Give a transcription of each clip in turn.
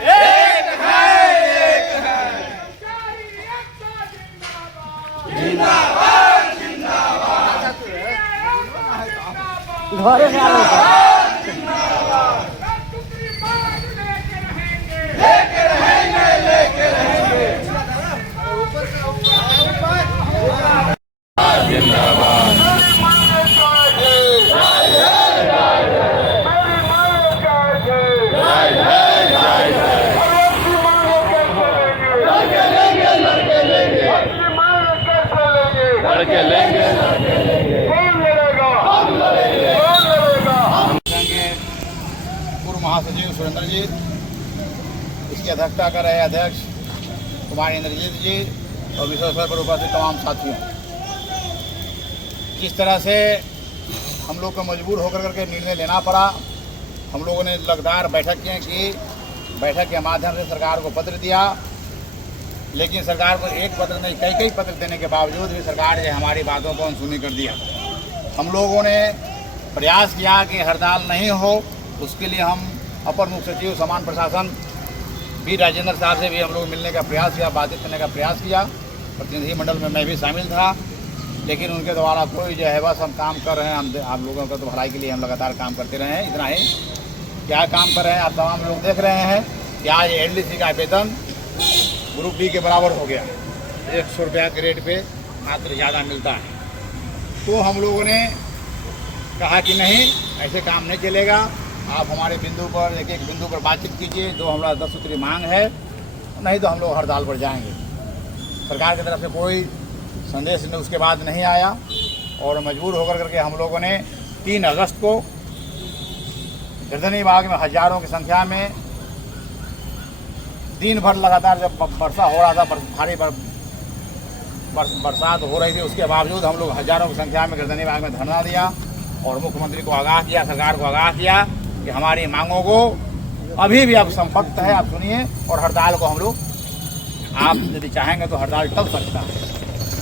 एक है, एक है। जिंदाबाद जिंदाबाद घरे से आ रहे हैं। लेके रहेंगे, लेके रहेंगे। जिंदाबाद लड़के लेंगे, पूर्व महासचिव सुरेंद्र जी, इसकी अध्यक्षता कर रहे अध्यक्ष कुमार इंद्रजीत जी और विशेष अवसर पर उपस्थित तमाम साथियों, जिस तरह से हम लोग को मजबूर होकर करके निर्णय लेना पड़ा, हम लोगों ने लगातार बैठकें की, बैठक के माध्यम से सरकार को पत्र दिया, लेकिन सरकार को एक पत्र नहीं कई पत्र देने के बावजूद भी सरकार ने हमारी बातों को अनसुनी कर दिया। हम लोगों ने प्रयास किया कि हड़ताल नहीं हो, उसके लिए हम अपर मुख्य सचिव सामान्य प्रशासन बी राजेंद्र साहब से भी हम लोग मिलने का प्रयास किया, बातचीत करने का प्रयास किया। प्रतिनिधि मंडल में मैं भी शामिल था, लेकिन उनके द्वारा कोई जो है बस हम काम कर रहे हैं, हम आप लोगों का तो भलाई के लिए हम लगातार काम करते रहे हैं। इतना ही क्या काम कर रहे हैं आप तमाम लोग देख रहे हैं कि आज एलडीसी का वेतन ग्रुप डी के बराबर हो गया, 100 रुपया के रेट पे मात्र ज़्यादा मिलता है। तो हम लोगों ने कहा कि नहीं, ऐसे काम नहीं चलेगा, आप हमारे बिंदु पर एक एक बिंदु पर बातचीत कीजिए, जो हमारा 10 सूत्री मांग है, नहीं तो हम लोग हड़ताल पर जाएंगे। सरकार की तरफ से कोई संदेश उसके बाद नहीं आया और मजबूर होकर करके हम लोगों ने 3 अगस्त को गर्दनी बाग में हजारों की संख्या में दिन भर लगातार जब वर्षा हो रहा था, भारी बरसात हो रही थी, उसके बावजूद हम लोग हजारों की संख्या में गर्दनी बाग में धरना दिया और मुख्यमंत्री को आगाह किया, सरकार को आगाह किया कि हमारी मांगों को अभी भी आप संपर्क है, आप सुनिए, और हड़ताल को हम लोग आप यदि चाहेंगे तो हड़ताल टल सकता है,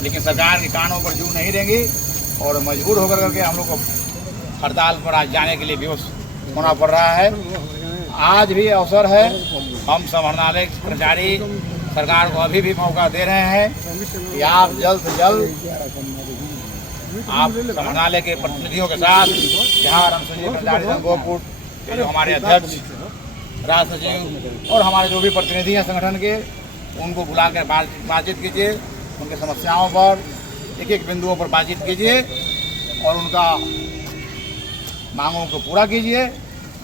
लेकिन सरकार के कानों पर जू नहीं देंगी और मजबूर होकर करके हम लोग को हड़ताल पर आज जाने के लिए विवश होना पड़ रहा है। आज भी अवसर है, हम समाहरणालय कर्मचारी सरकार को अभी भी मौका दे रहे हैं कि आप जल्द से जल्द आप समाहरणालय के प्रतिनिधियों के साथ बिहार अनुसूचित कर्मचारी संघ गोपुर के जो हमारे अध्यक्ष, राज सचिव और हमारे जो भी प्रतिनिधि हैं संगठन के, उनको बुलाकर बातचीत कीजिए, उनकी समस्याओं पर एक एक बिंदुओं पर बातचीत कीजिए और उनका मांगों को पूरा कीजिए,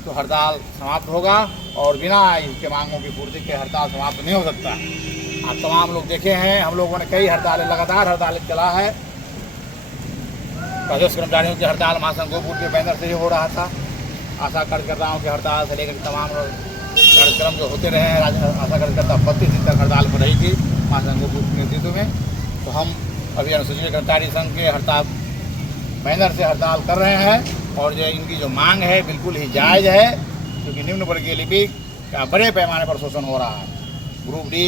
तो हड़ताल समाप्त होगा और बिना इसके मांगों की पूर्ति के हड़ताल समाप्त नहीं हो सकता। आप तमाम लोग देखे हैं, हम लोगों ने कई हड़तालें लगातार हड़ताल चला है। प्रदेश कर्मचारियों की हड़ताल महासंघ गोपुर के बैनर से ही हो रहा था, आशा कार्यकर्ताओं की हड़ताल से लेकर तमाम कार्यक्रम जो होते रहे हैं, आशा कार्यकर्ता 32 दिन तक हड़ताल पर रही थी महासंघ गोपुर के नेतृत्व में। तो हम अभी अनुसूचित कर्मचारी संघ के हड़ताल बैनर से हड़ताल कर रहे हैं और जो इनकी जो मांग है बिल्कुल ही जायज़ है, क्योंकि निम्न वर्गीय लिपिक का बड़े पैमाने पर शोषण हो रहा है। ग्रुप डी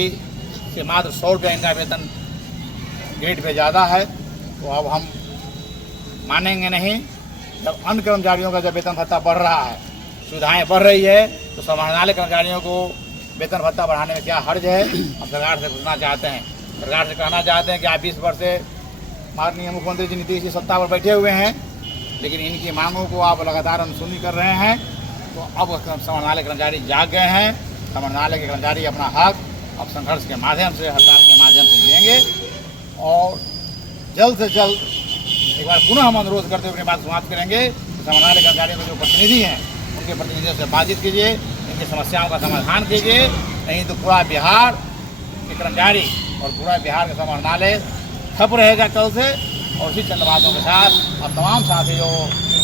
से मात्र 100 रुपया इनका वेतन ग्रेड पे ज़्यादा है, तो अब हम मानेंगे नहीं। जब अन्य कर्मचारियों का जब वेतन भत्ता बढ़ रहा है, सुविधाएं बढ़ रही है, तो समाहरणालय कर्मचारियों को वेतन भत्ता बढ़ाने में क्या हर्ज है। हम सरकार से पूछना चाहते हैं, सरकार से कहना चाहते हैं कि आप 20 वर्ष से माननीय मुख्यमंत्री जी नीतीश जी सत्ता पर बैठे हुए हैं, लेकिन इनकी मांगों को आप लगातार अनसुनी कर रहे हैं। तो अब समाहरणालय कर्मचारी जाग गए हैं, समाहरणालय के कर्मचारी अपना हक अब संघर्ष के माध्यम से, हड़ताल के माध्यम से लेंगे और जल्द से जल्द एक बार पुनः हम अनुरोध करते हुए अपनी बात समाप्त करेंगे। समाहरणालय कर्मचारियों के जो प्रतिनिधि हैं, उनके प्रतिनिधियों से बातचीत कीजिए, इनकी समस्याओं का समाधान कीजिए, नहीं तो पूरा बिहार के कर्मचारी और पूरा बिहार का समाहरणालय ठप रहेगा कल से। और इसी चंद बातों के साथ अब तमाम साथी जो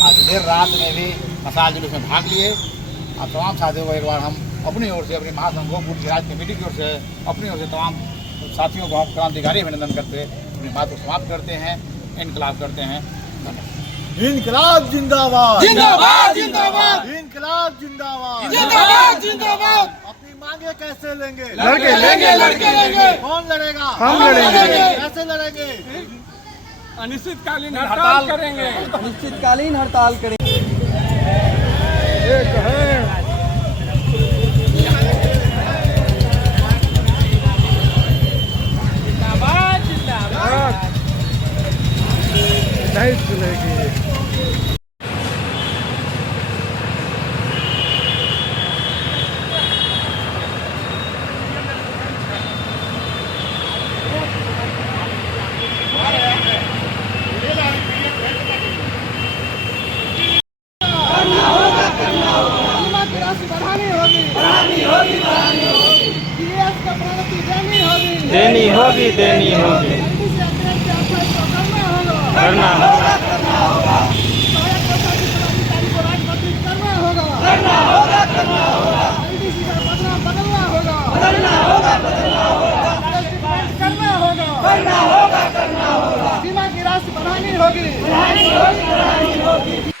आज देर रात में भी मसाल जुलूस में भाग लिए, आप तमाम साथियों को एक बार हम अपनी ओर से, अपनी महासंघ गोपुर की राज्य कमेटी की ओर से, अपनी ओर से तमाम साथियों को हम क्रांतिकारी अभिनंदन करते अपनी बात को समाप्त करते हैं, इनकलाब करते हैं। इनकलाब जिंदाबाद, जिंदाबाद जिंदाबाद, इनकलाब जिंदाबाद, जिंदाबाद जिंदाबाद। अपनी मांगे कैसे लेंगे? लड़के लेंगे, लड़के लेंगे। कौन लड़ेगा? हम लड़ेंगे। कैसे लड़ेंगे? अनिश्चितकालीन हड़ताल करेंगे, अनिश्चितकालीन हड़ताल करेंगे। एक है DAS का प्रोन्नति देनी होगी। देनी होगी, देनी होगी, जल्दी से अध्ययन के अभ्यास को करना होगा। करना होगा, सहायक प्रशासनिक पदाधिकारी को राजपत्रित करना होगा। जल्दी से बदलना होगा। करना होगा। सीमा की राशि बढ़ानी होगी।